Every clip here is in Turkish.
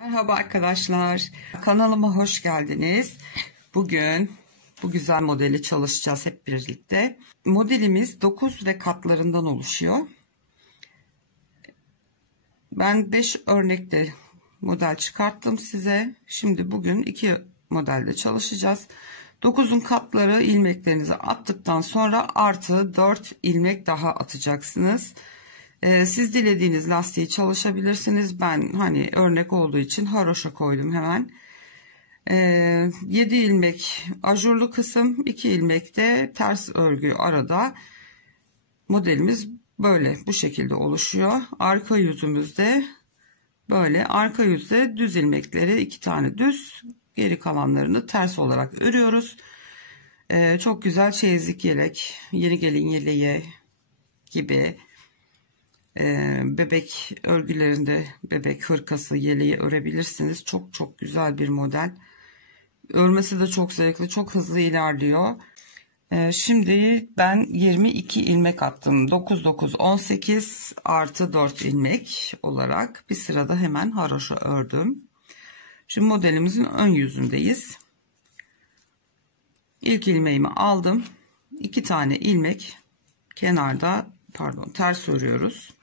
Merhaba arkadaşlar, kanalıma hoş geldiniz. Bugün bu güzel modeli çalışacağız hep birlikte. Modelimiz 9 ve katlarından oluşuyor. Ben 5 örnekte model çıkarttım size. Şimdi bugün 2 modelde çalışacağız. 9'un katları ilmeklerinizi attıktan sonra artı 4 ilmek daha atacaksınız. Siz dilediğiniz lastiği çalışabilirsiniz. Ben hani örnek olduğu için haroşa koydum hemen. 7 ilmek ajurlu kısım, 2 ilmek de ters örgü arada. Modelimiz böyle bu şekilde oluşuyor. Arka yüzümüzde böyle, arka yüzde düz ilmekleri 2 tane düz, geri kalanlarını ters olarak örüyoruz. Çok güzel çeyizlik yelek, yeni gelin yeleği gibi, bebek örgülerinde bebek hırkası yeleği örebilirsiniz. Çok güzel bir model. Örmesi de çok zevkli, çok hızlı ilerliyor. Şimdi ben 22 ilmek attım. 9 9 18 artı 4 ilmek olarak bir sırada hemen haroşa ördüm. Şimdi modelimizin ön yüzündeyiz. İlk ilmeğimi aldım. 2 tane ilmek kenarda, ters örüyoruz.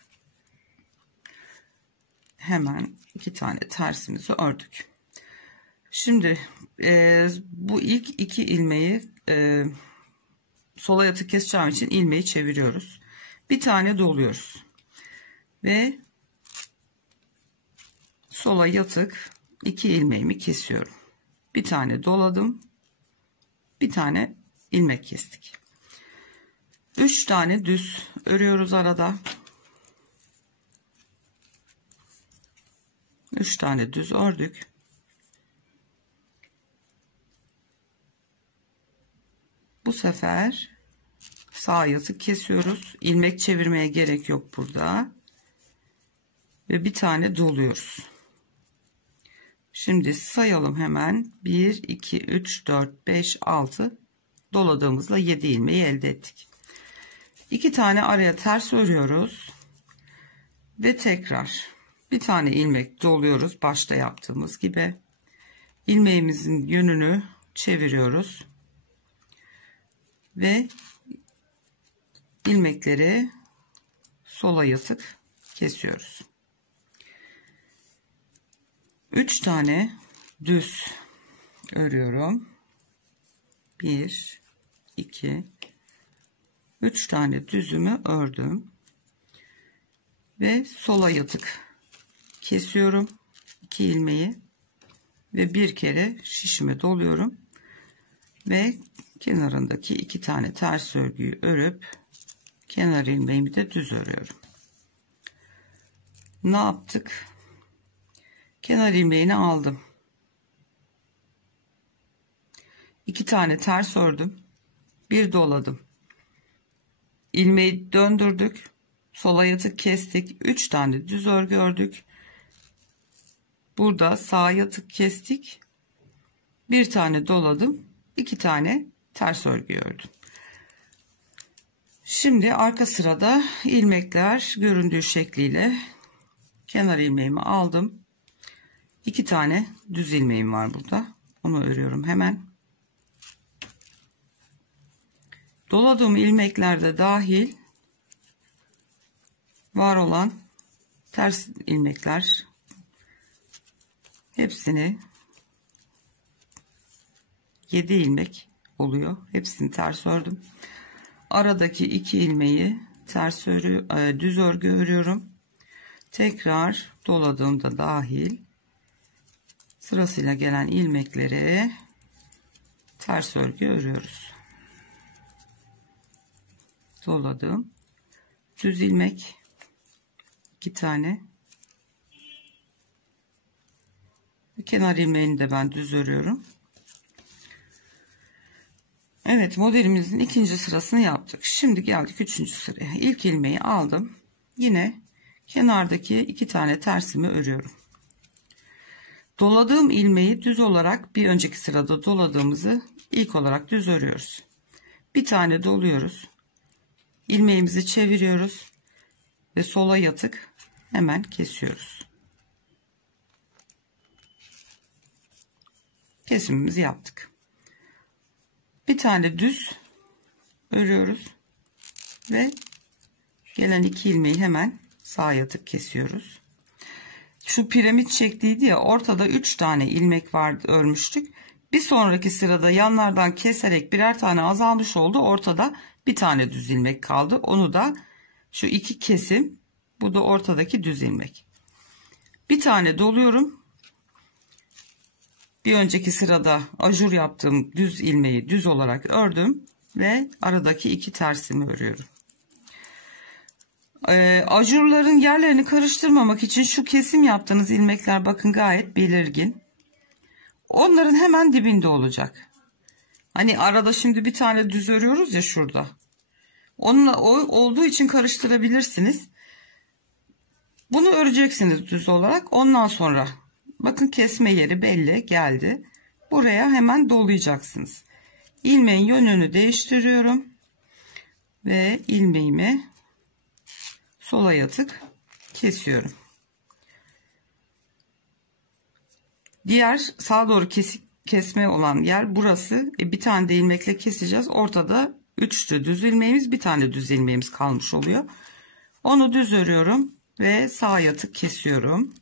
Hemen 2 tane tersimizi ördük. Şimdi bu ilk 2 ilmeği sola yatık keseceğim için ilmeği çeviriyoruz. Bir tane doluyoruz ve sola yatık 2 ilmeğimi kesiyorum. Bir tane doladım, bir tane ilmek kestik. 3 tane düz örüyoruz arada. 3 tane düz ördük. Bu sefer sağ yatık kesiyoruz. İlmek çevirmeye gerek yok burada. Ve bir tane doluyoruz. Şimdi sayalım hemen. 1, 2, 3, 4, 5, 6. Doladığımızda 7 ilmeği elde ettik. 2 tane araya ters örüyoruz. Ve tekrar bir tane ilmek doluyoruz. Başta yaptığımız gibi. İlmeğimizin yönünü çeviriyoruz. Ve ilmekleri sola yatık kesiyoruz. 3 tane düz örüyorum. 1 2 3 tane düzümü ördüm ve sola yatık kesiyorum 2 ilmeği ve bir kere şişime doluyorum ve kenarındaki 2 tane ters örgüyü örüp kenar ilmeğimi de düz örüyorum. Ne yaptık? Kenar ilmeğini aldım. 2 tane ters ördüm. Bir doladım. İlmeği döndürdük. Sola yatık kestik. 3 tane düz örgü ördük. Burada sağ yatık kestik. Bir tane doladım. 2 tane ters örgü ördüm. Şimdi arka sırada ilmekler göründüğü şekliyle kenar ilmeğimi aldım. 2 tane düz ilmeğim var burada. Onu örüyorum hemen. Doladığım ilmeklerde dahil var olan ters ilmekler, hepsini 7 ilmek oluyor. Hepsini ters ördüm. Aradaki 2 ilmeği ters düz örgü örüyorum. Tekrar doladığımda dahil sırasıyla gelen ilmekleri ters örgü örüyoruz. Doladım. Düz ilmek 2 tane. Kenar ilmeğini de ben düz örüyorum. Evet, modelimizin ikinci sırasını yaptık. Şimdi geldik 3. sıraya. İlk ilmeği aldım. Yine kenardaki 2 tane tersimi örüyorum. Doladığım ilmeği düz olarak bir önceki sırada doladığımızı ilk olarak düz örüyoruz. Bir tane doluyoruz. İlmeğimizi çeviriyoruz ve sola yatık hemen kesiyoruz. kesimimizi yaptık. Bir tane düz örüyoruz ve gelen 2 ilmeği hemen sağa yatıp kesiyoruz. Şu piramit şekliydi ya, ortada 3 tane ilmek vardı, örmüştük. Bir sonraki sırada yanlardan keserek birer tane azalmış oldu. Ortada bir tane düz ilmek kaldı. Onu da şu 2 kesim, bu da ortadaki düz ilmek. Bir tane doluyorum. Bir önceki sırada ajur yaptığım düz ilmeği düz olarak ördüm ve aradaki 2 tersimi örüyorum. Ajurların yerlerini karıştırmamak için şu kesim yaptığınız ilmekler bakın gayet belirgin. Onların hemen dibinde olacak. Hani arada şimdi bir tane düz örüyoruz ya şurada. Onunla olduğu için karıştırabilirsiniz. Bunu öreceksiniz düz olarak. Ondan sonra bakın kesme yeri belli geldi. Buraya hemen dolayacaksınız. İlmeğin yönünü değiştiriyorum. Ve ilmeğimi sola yatık kesiyorum. Diğer sağa doğru kesme olan yer burası. Bir tane de ilmekle keseceğiz. Ortada 3 düz ilmeğimiz, bir tane düz ilmeğimiz kalmış oluyor. Onu düz örüyorum ve sağa yatık kesiyorum.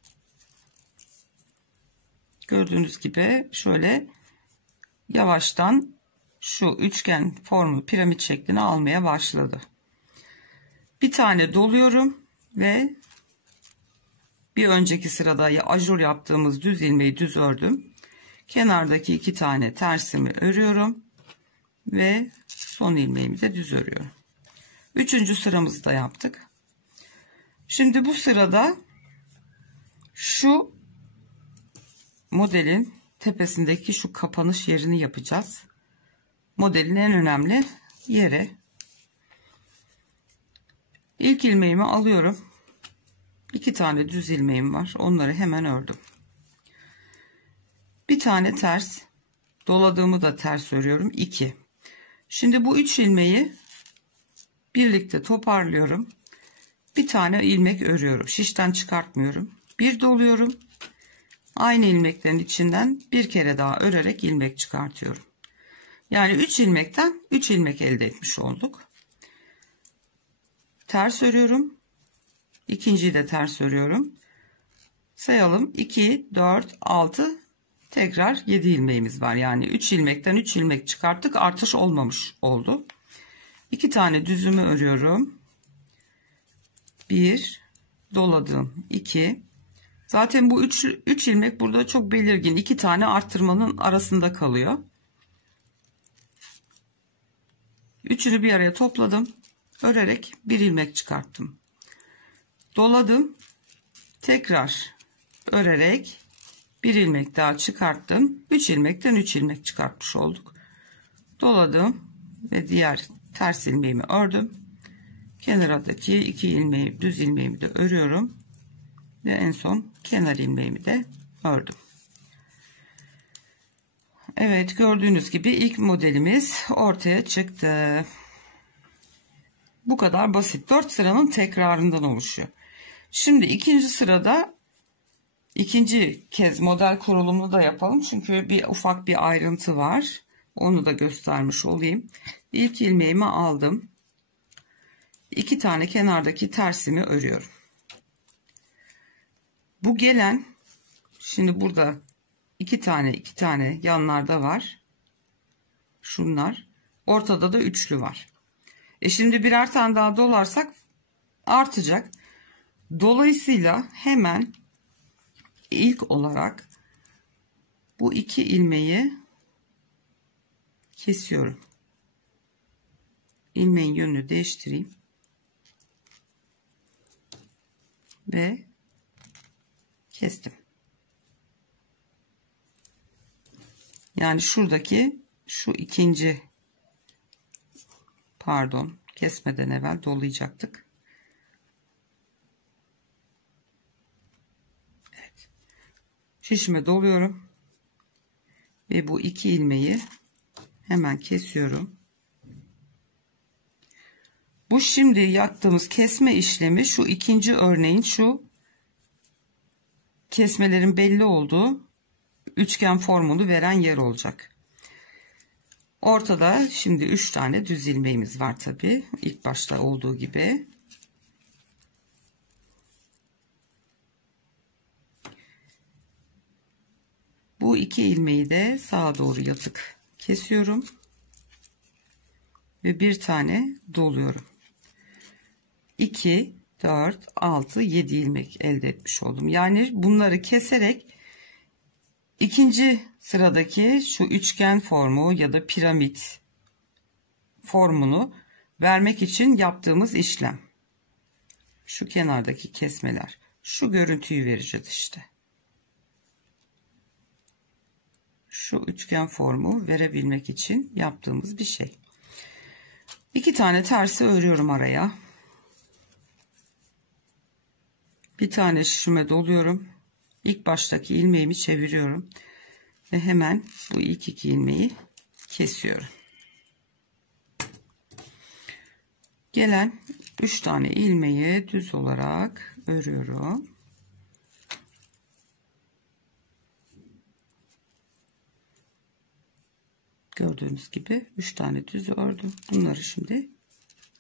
Gördüğünüz gibi şöyle yavaştan şu üçgen formu, piramit şeklini almaya başladı. Bir tane doluyorum ve bir önceki sırada ajur yaptığımız düz ilmeği düz ördüm. Kenardaki 2 tane tersimi örüyorum ve son ilmeğimi de düz örüyorum. 3. sıramızı da yaptık. Şimdi bu sırada şu modelin tepesindeki şu kapanış yerini yapacağız. Modelin en önemli yeri. İlk ilmeğimi alıyorum. 2 tane düz ilmeğim var. Onları hemen ördüm. Bir tane ters, doladığımı da ters örüyorum. 2. Şimdi bu 3 ilmeği birlikte toparlıyorum. Bir tane ilmek örüyorum. Şişten çıkartmıyorum. Bir doluyorum. Aynı ilmeklerin içinden bir kere daha örerek ilmek çıkartıyorum. Yani 3 ilmekten 3 ilmek elde etmiş olduk. Ters örüyorum. İkinciyi de ters örüyorum. Sayalım. 2, 4, 6, tekrar 7 ilmeğimiz var. Yani 3 ilmekten 3 ilmek çıkarttık. Artış olmamış oldu. 2 tane düzümü örüyorum. 1, doladım. 2. Zaten bu 3 ilmek burada çok belirgin. 2 tane arttırmanın arasında kalıyor. Üçünü bir araya topladım. Örerek bir ilmek çıkarttım. Doladım. Tekrar örerek bir ilmek daha çıkarttım. 3 ilmekten 3 ilmek çıkartmış olduk. Doladım ve diğer ters ilmeğimi ördüm. Kenardaki 2 ilmeği, düz ilmeğimi de örüyorum ve en son kenar ilmeğimi de ördüm. Evet, gördüğünüz gibi ilk modelimiz ortaya çıktı. Bu kadar basit. 4 sıranın tekrarından oluşuyor. Şimdi ikinci sırada ikinci kez model kurulumunu da yapalım. Çünkü bir ufak bir ayrıntı var. Onu da göstermiş olayım. İlk ilmeğimi aldım. 2 tane kenardaki tersimi örüyorum. Bu gelen, şimdi burada 2 tane yanlarda var. Şunlar. Ortada da üçlü var. Şimdi birer tane daha dolarsak artacak. Dolayısıyla hemen ilk olarak bu 2 ilmeği kesiyorum. İlmeğin yönünü değiştireyim. Ve kestim. Yani şuradaki şu ikinci, pardon, kesmeden evvel dolayacaktık. Evet. Şişime doluyorum. Ve bu 2 ilmeği hemen kesiyorum. Bu şimdi yaptığımız kesme işlemi şu ikinci örneğin şu kesmelerin belli olduğu üçgen formunu veren yer olacak. Ortada şimdi 3 tane düz ilmeğimiz var tabi. İlk başta olduğu gibi. Bu 2 ilmeği de sağa doğru yatık kesiyorum. Ve bir tane doluyorum. 2, 4, 6, 7 ilmek elde etmiş oldum. Yani bunları keserek ikinci sıradaki şu üçgen formu ya da piramit formunu vermek için yaptığımız işlem. Şu kenardaki kesmeler. Şu görüntüyü vereceğiz işte. Şu üçgen formu verebilmek için yaptığımız bir şey. 2 tane tersi örüyorum araya. Bir tane şişime doluyorum. İlk baştaki ilmeğimi çeviriyorum. Ve hemen bu ilk 2 ilmeği kesiyorum. Gelen 3 tane ilmeği düz olarak örüyorum. Gördüğünüz gibi 3 tane düz ördüm. Bunları şimdi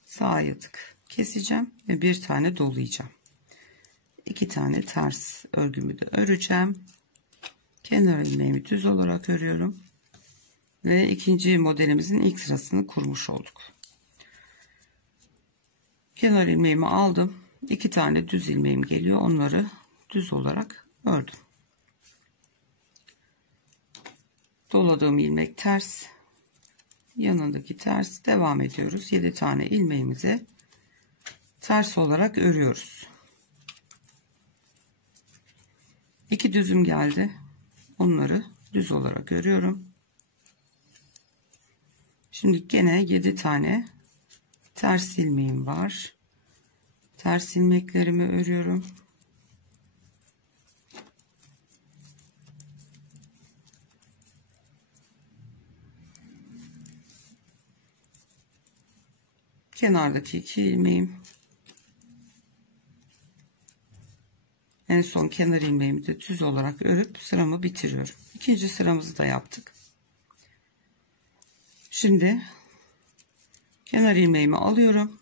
sağa yatık keseceğim ve bir tane dolayacağım. 2 tane ters örgümü de öreceğim. Kenar ilmeğimi düz olarak örüyorum. Ve ikinci modelimizin ilk sırasını kurmuş olduk. Kenar ilmeğimi aldım. 2 tane düz ilmeğim geliyor. Onları düz olarak ördüm. Doladığım ilmek ters. Yanındaki ters. Devam ediyoruz. 7 tane ilmeğimizi ters olarak örüyoruz. 2 düzüm geldi. Onları düz olarak örüyorum. Şimdi gene 7 tane ters ilmeğim var. Ters ilmeklerimi örüyorum. Kenardaki 2 ilmeğim. En son kenar ilmeğimi de düz olarak örüp sıramı bitiriyorum. İkinci sıramızı da yaptık. Şimdi kenar ilmeğimi alıyorum.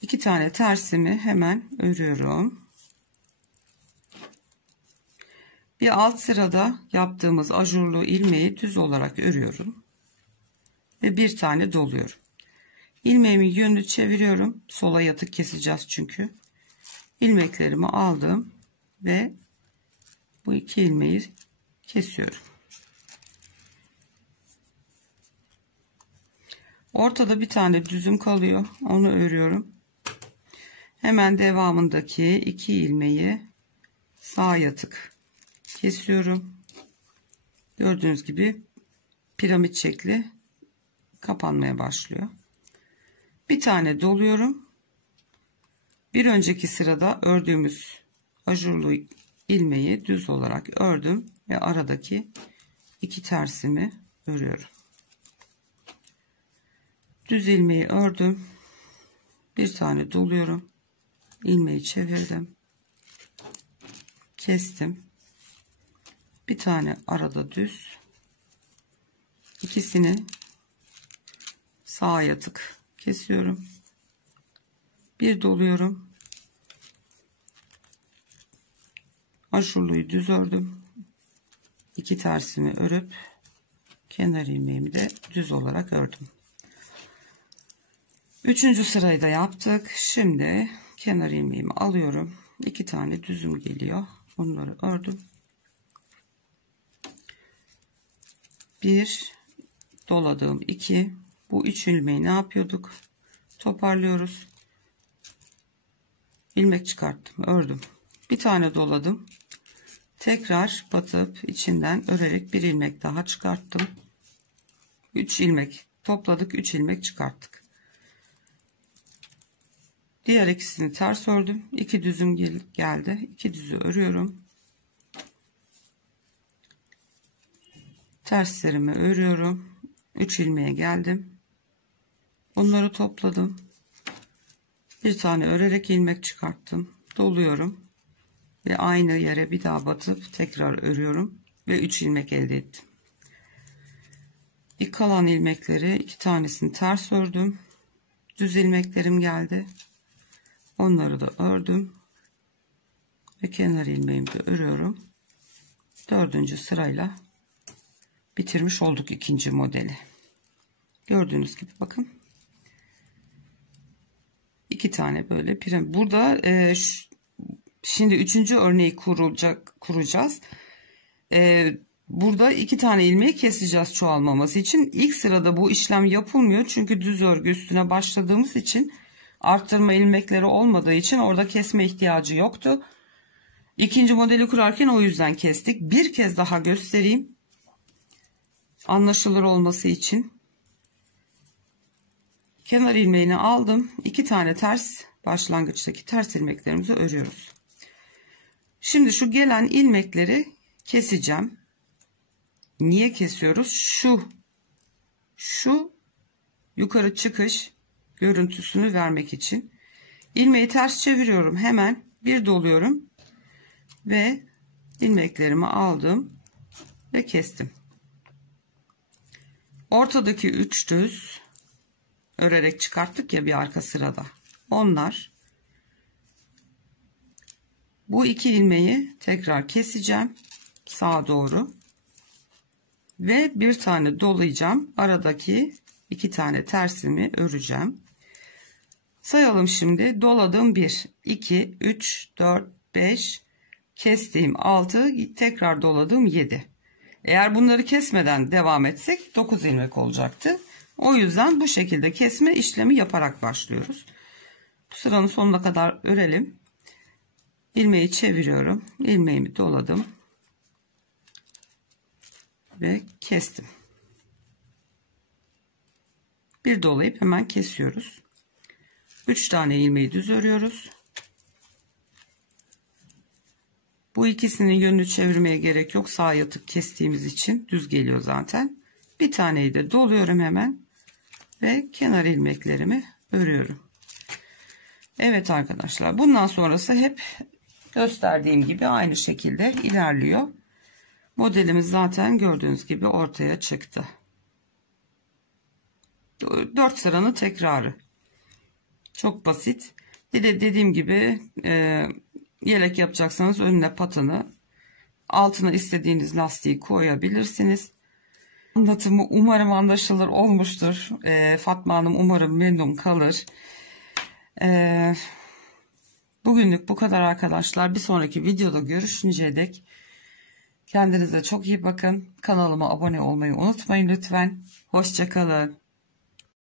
2 tane tersimi hemen örüyorum. Bir alt sırada yaptığımız ajurlu ilmeği düz olarak örüyorum. Ve bir tane doluyorum. İlmeğimin yönünü çeviriyorum. Sola yatık keseceğiz çünkü. İlmeklerimi aldım ve bu 2 ilmeği kesiyorum. Ortada bir tane düzüm kalıyor. Onu örüyorum. Hemen devamındaki 2 ilmeği sağa yatık kesiyorum. Gördüğünüz gibi piramit şekli kapanmaya başlıyor. Bir tane doluyorum. Bir önceki sırada ördüğümüz ajurlu ilmeği düz olarak ördüm ve aradaki 2 tersimi örüyorum. Düz ilmeği ördüm. Bir tane doluyorum. İlmeği çevirdim. Kestim. Bir tane arada düz. İkisini sağa yatık kesiyorum. Bir doluyorum. Ajurluyu düz ördüm. 2 tersimi örüp kenar ilmeğimi de düz olarak ördüm. Üçüncü sırayı da yaptık. Şimdi kenar ilmeğimi alıyorum. 2 tane düzüm geliyor. Onları ördüm. Bir doladığım 2. Bu 3 ilmeği ne yapıyorduk? Toparlıyoruz. İlmek çıkarttım, ördüm. Bir tane doladım. Tekrar batıp içinden örerek bir ilmek daha çıkarttım. 3 ilmek topladık, 3 ilmek çıkarttık. Diğer ikisini ters ördüm. 2 düzüm geldi. 2 düzü örüyorum. Terslerimi örüyorum. 3 ilmeğe geldim. Onları topladım. Bir tane örerek ilmek çıkarttım. Doluyorum. ve aynı yere bir daha batıp tekrar örüyorum ve 3 ilmek elde ettim. İlk kalan ilmekleri 2 tanesini ters ördüm. Düz ilmeklerim geldi. Onları da ördüm ve kenar ilmeğimi de örüyorum. 4. sırayla bitirmiş olduk ikinci modeli. Gördüğünüz gibi bakın. 2 tane böyle piramit. Burada şimdi 3. örneği kuracağız. Burada 2 tane ilmeği keseceğiz çoğalmaması için. İlk sırada bu işlem yapılmıyor. Çünkü düz örgü üstüne başladığımız için, arttırma ilmekleri olmadığı için orada kesme ihtiyacı yoktu. İkinci modeli kurarken o yüzden kestik. Bir kez daha göstereyim. Anlaşılır olması için. Kenar ilmeğini aldım. 2 tane ters, başlangıçtaki ters ilmeklerimizi örüyoruz. Şimdi şu gelen ilmekleri keseceğim. Niye kesiyoruz? Şu yukarı çıkış görüntüsünü vermek için. İlmeği ters çeviriyorum. Hemen bir doluyorum ve ilmeklerimi aldım ve kestim. Ortadaki 3 düz örerek çıkarttık ya bir arka sırada. Onlar. Bu 2 ilmeği tekrar keseceğim sağa doğru ve bir tane dolayacağım. Aradaki 2 tane tersimi öreceğim. Sayalım şimdi. Doladım 1, 2, 3, 4, 5, kestiğim 6, tekrar doladım 7. Eğer bunları kesmeden devam etsek 9 ilmek olacaktı. O yüzden bu şekilde kesme işlemi yaparak başlıyoruz. Bu sıranın sonuna kadar örelim. İlmeği çeviriyorum. İlmeğimi doladım ve kestim. Bir dolayıp hemen kesiyoruz. 3 tane ilmeği düz örüyoruz. Bu ikisinin yönünü çevirmeye gerek yok. Sağa yatıp kestiğimiz için düz geliyor zaten. Bir taneyi de doluyorum hemen ve kenar ilmeklerimi örüyorum. Evet arkadaşlar, bundan sonrası hep gösterdiğim gibi aynı şekilde ilerliyor. Modelimiz zaten gördüğünüz gibi ortaya çıktı. 4 sıranın tekrarı. Çok basit. Bir de dediğim gibi yelek yapacaksanız önüne patını, altına istediğiniz lastiği koyabilirsiniz. Anlatımı umarım anlaşılır olmuştur. Fatma Hanım umarım memnun kalır. Bugünlük bu kadar arkadaşlar. Bir sonraki videoda görüşünceye dek kendinize çok iyi bakın. Kanalıma abone olmayı unutmayın lütfen. Hoşça kalın.